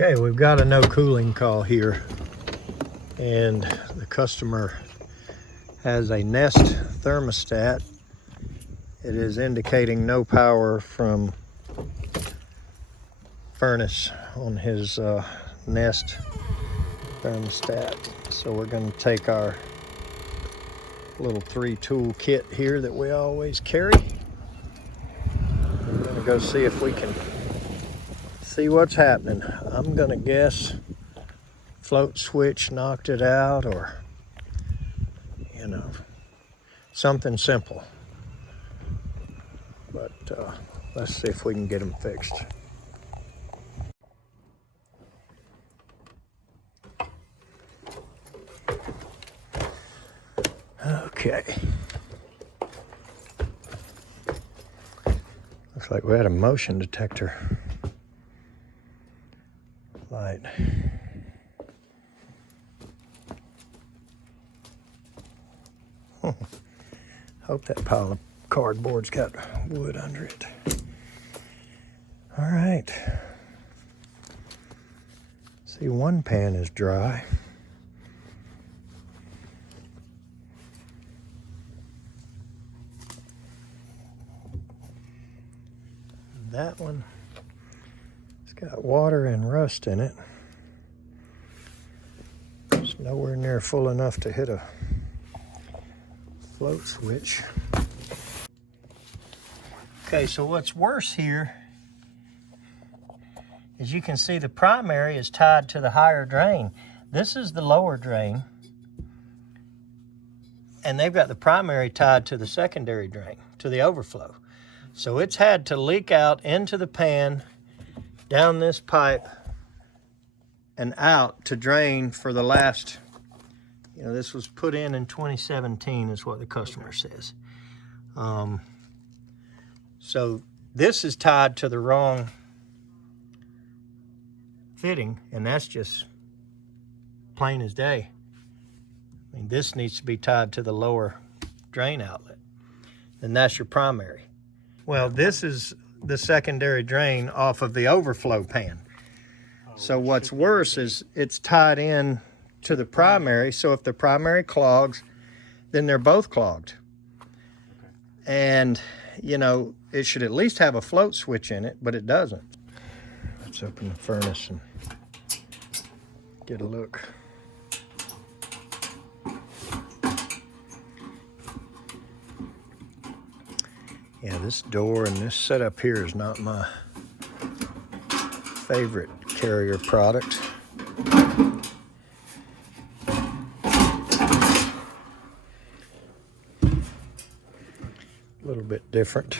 Okay, we've got a no cooling call here, and the customer has a Nest thermostat. It is indicating no power from furnace on his Nest thermostat. So we're going to take our little 3-tool kit here that we always carry. We're going to go see if we can see what's happening. I'm going to guess float switch knocked it out, or something simple. But let's see if we can get them fixed. Okay. Looks like we had a motion detector light. Hope that pile of cardboard's got wood under it. All right. See, one pan is dry. That one, it's got water and rust in it. It's nowhere near full enough to hit a float switch. Okay, so what's worse here is you can see the primary is tied to the higher drain. This is the lower drain, and they've got the primary tied to the secondary drain, to the overflow. So it's had to leak out into the pan, down this pipe, and out to drain for the last, this was put in 2017 is what the customer says. So this is tied to the wrong fitting, and that's just plain as day. I mean, this needs to be tied to the lower drain outlet, and that's your primary. Well, this is the secondary drain off of the overflow pan. So what's worse is it's tied in to the primary, so if the primary clogs, then they're both clogged. And, it should at least have a float switch in it, but it doesn't. Let's open the furnace and get a look. Yeah, this door and this setup here is not my favorite Carrier product. A little bit different.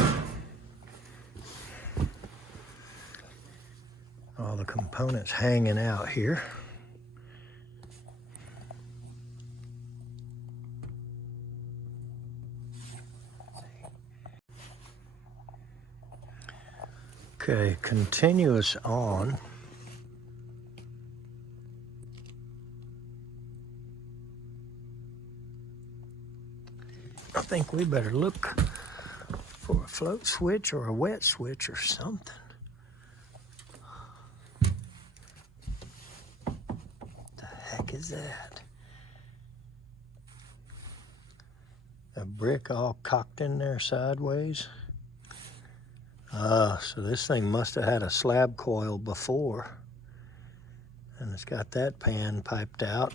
All the components hanging out here. Okay, continuous on. I think we better look for a float switch or a wet switch or something. The heck is that? A brick all cocked in there sideways. So this thing must have had a slab coil before, and it's got that pan piped out.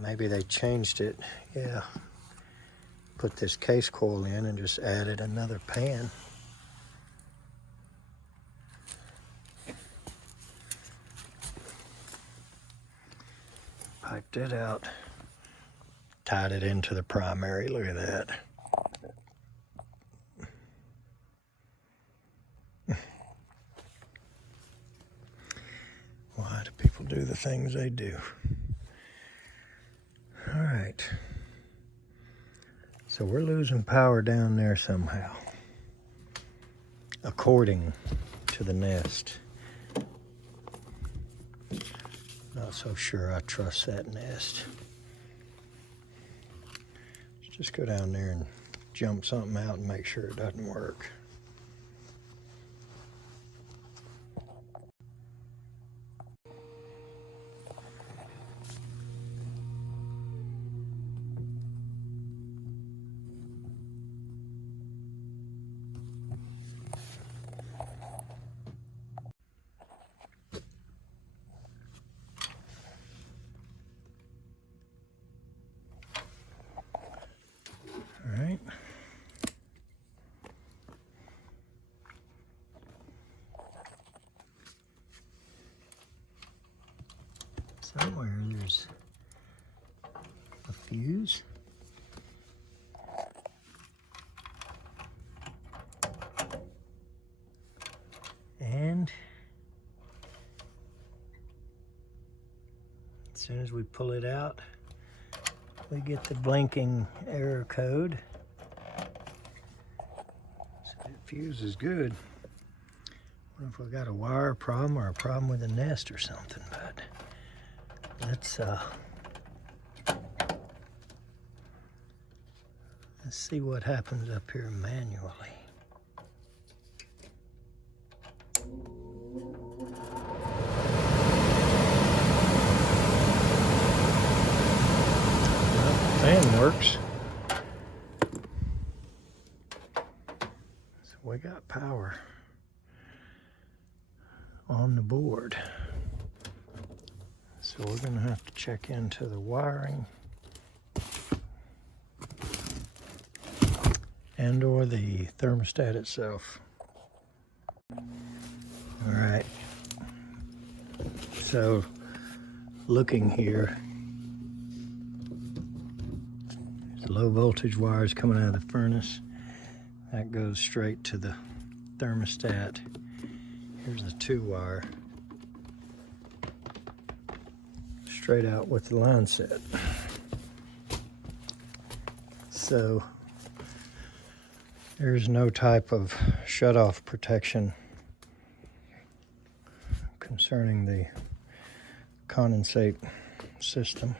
Maybe they changed it. Yeah. Put this case coil in and just added another pan. Piped it out. Tied it into the primary. Look at that. Why do people do the things they do? All right. So we're losing power down there somehow, according to the Nest. Not so sure I trust that Nest. Let's just go down there and jump something out and make sure it doesn't work. Somewhere there's a fuse. And as soon as we pull it out, we get the blinking error code. So that fuse is good. I wonder if we got a wire problem or a problem with the nest or something, but let's see what happens up here manually. Fan works. So we got power on the board. So we're going to have to check into the wiring and or the thermostat itself. All right. So looking here, low voltage wires coming out of the furnace. That goes straight to the thermostat. Here's the 2-wire. Straight out with the line set. So there's no type of shutoff protection concerning the condensate system.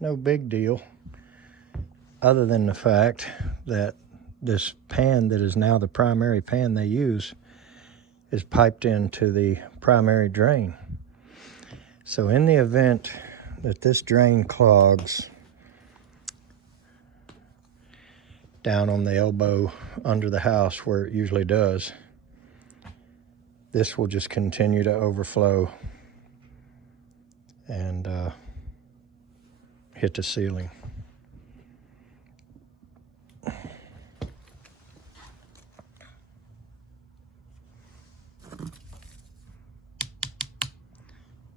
No big deal, other than the fact that this pan that is now the primary pan they use is piped into the primary drain. So in the event that this drain clogs down on the elbow under the house where it usually does, this will just continue to overflow and hit the ceiling.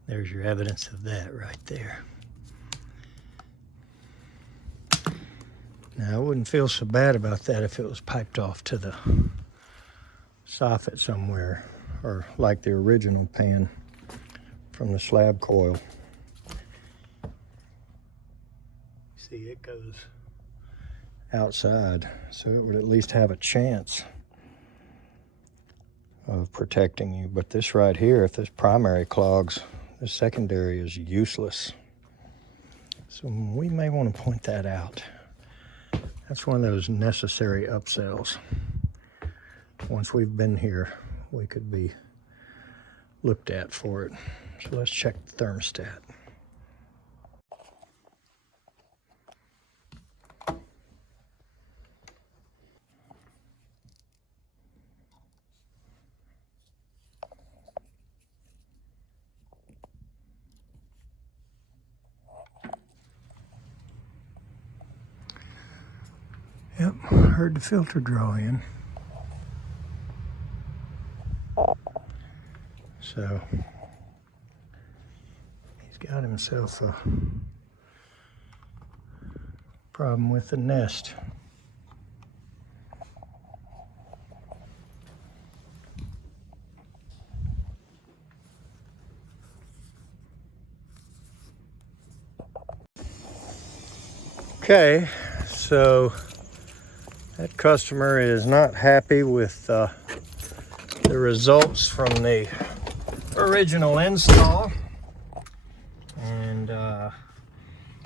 There's your evidence of that right there. Now I wouldn't feel so bad about that if it was piped off to the soffit somewhere, or like the original pan from the slab coil. See, it goes outside, so it would at least have a chance of protecting you. But this right here, if this primary clogs, the secondary is useless. So we may want to point that out. That's one of those necessary upsells. Once we've been here, we could be looked at for it. So let's check the thermostat. Yep, heard the filter draw in. So he's got himself a problem with the nest. Okay, so that customer is not happy with the results from the original install, and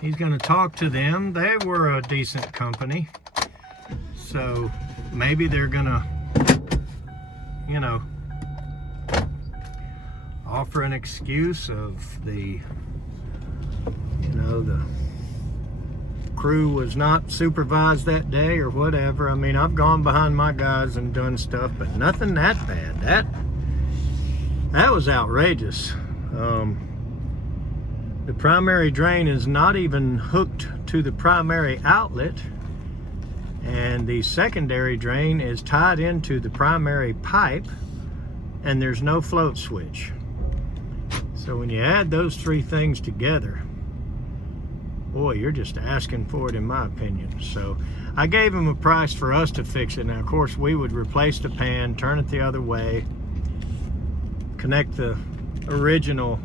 he's going to talk to them. They were a decent company, so maybe they're going to, you know, offer an excuse of the, you know, the crew was not supervised that day or whatever. I mean, I've gone behind my guys and done stuff, but nothing that bad. That was outrageous. The primary drain is not even hooked to the primary outlet, and the secondary drain is tied into the primary pipe and there's no float switch. So when you add those three things together, boy, you're just asking for it, in my opinion. So I gave him a price for us to fix it. Now, of course, we would replace the pan, turn it the other way, connect the original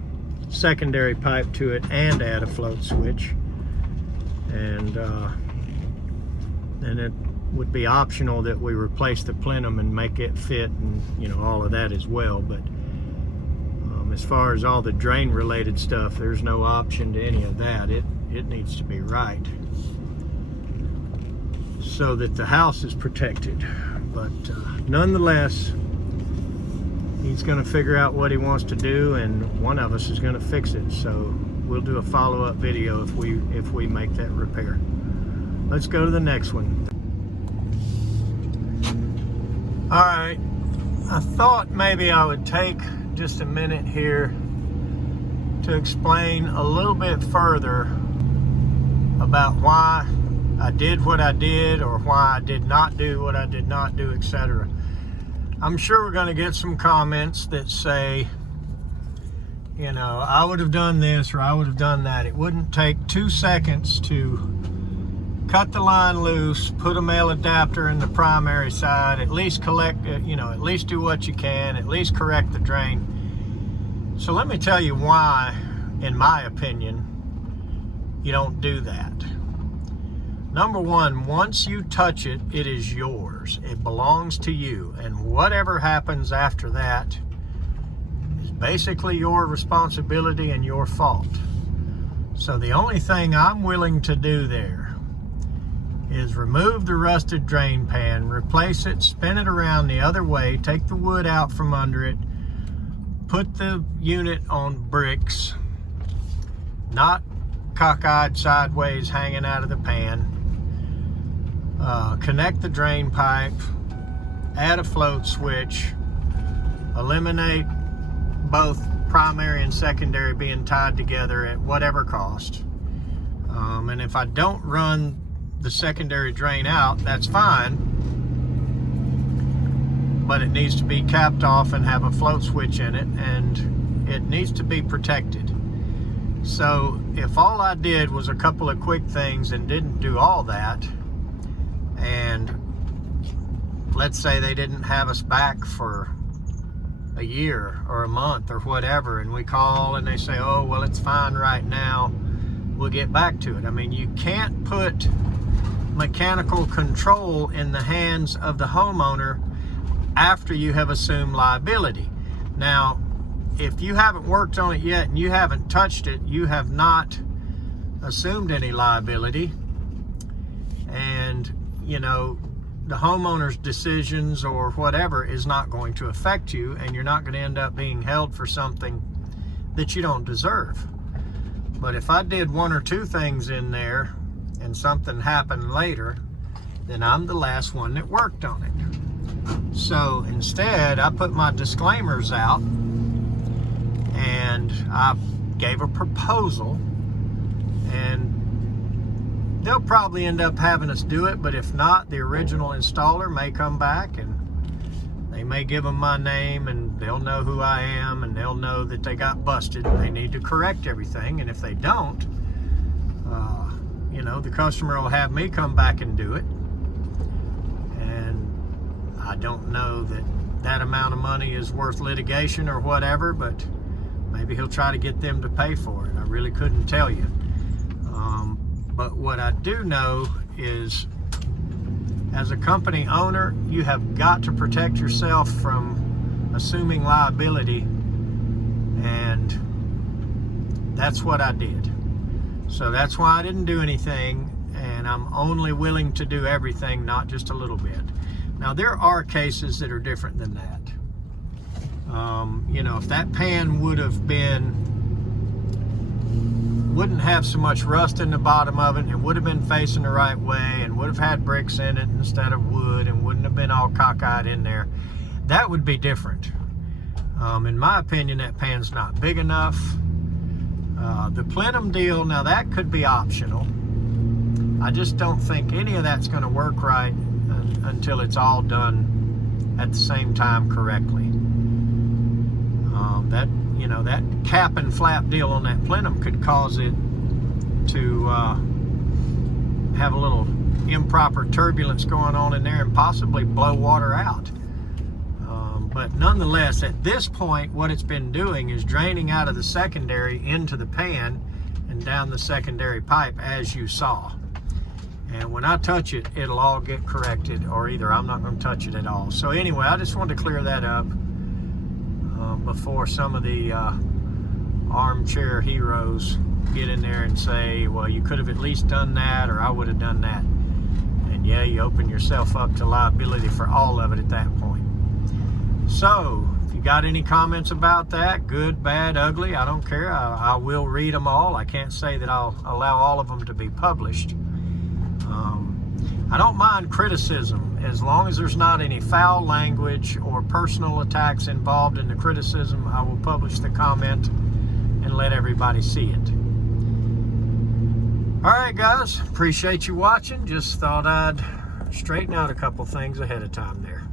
secondary pipe to it, and add a float switch. And then it would be optional that we replace the plenum and make it fit, and you know, all of that as well. But as far as all the drain related stuff, there's no option to any of that. It needs to be right so that the house is protected. But nonetheless, he's going to figure out what he wants to do, and one of us is going to fix it. So we'll do a follow-up video if we make that repair. Let's go to the next one. All right, I thought maybe I would take just a minute here to explain a little bit further about why I did what I did, or why I did not do what I did not do, etc. I'm sure we're going to get some comments that say, you know, I would have done this or I would have done that. It wouldn't take 2 seconds to cut the line loose, put a male adapter in the primary side, at least collect, you know, at least do what you can, at least correct the drain. So let me tell you why, in my opinion, you don't do that. Number one, once you touch it, it is yours. It belongs to you. And whatever happens after that is basically your responsibility and your fault. So the only thing I'm willing to do there is remove the rusted drain pan, replace it, spin it around the other way, take the wood out from under it, put the unit on bricks, not cockeyed sideways hanging out of the pan, connect the drain pipe, add a float switch, eliminate both primary and secondary being tied together at whatever cost. And if I don't run the secondary drain out, that's fine, but it needs to be capped off and have a float switch in it, and it needs to be protected. So if all I did was a couple of quick things and didn't do all that, and let's say they didn't have us back for a year or a month or whatever, and we call and they say, oh, well, it's fine right now, we'll get back to it. I mean, you can't put mechanical control in the hands of the homeowner after you have assumed liability. Now, if you haven't worked on it yet and you haven't touched it, you have not assumed any liability. And, you know, the homeowner's decisions or whatever is not going to affect you, and you're not going to end up being held for something that you don't deserve. But if I did one or two things in there and something happened later, then I'm the last one that worked on it. So instead, I put my disclaimers out and I gave a proposal, and they'll probably end up having us do it, but if not, the original installer may come back and they may give them my name, and they'll know who I am, and they'll know that they got busted and they need to correct everything. And if they don't, you know, the customer will have me come back and do it. And I don't know that that amount of money is worth litigation or whatever, but maybe he'll try to get them to pay for it. I really couldn't tell you. But what I do know is, as a company owner, you have got to protect yourself from assuming liability, and that's what I did. So that's why I didn't do anything, and I'm only willing to do everything, not just a little bit. Now, there are cases that are different than that. You know, if that pan wouldn't have so much rust in the bottom of it, and would have been facing the right way, and would have had bricks in it instead of wood, and wouldn't have been all cockeyed in there, that would be different. In my opinion, that pan's not big enough. The plenum deal, now that could be optional. I just don't think any of that's going to work right until it's all done at the same time correctly. That, you know, that cap and flap deal on that plenum could cause it to have a little improper turbulence going on in there and possibly blow water out. But nonetheless, at this point, what it's been doing is draining out of the secondary into the pan and down the secondary pipe, as you saw. And when I touch it, it'll all get corrected, or either I'm not going to touch it at all. So anyway, I just wanted to clear that up before some of the armchair heroes get in there and say, well, you could have at least done that, or I would have done that. And yeah, you open yourself up to liability for all of it at that point. So if you got any comments about that, good, bad, ugly, I don't care. I will read them all. I can't say that I'll allow all of them to be published. I don't mind criticism as long as there's not any foul language or personal attacks involved in the criticism. I will publish the comment and let everybody see it. All right, guys, appreciate you watching. Just thought I'd straighten out a couple things ahead of time there.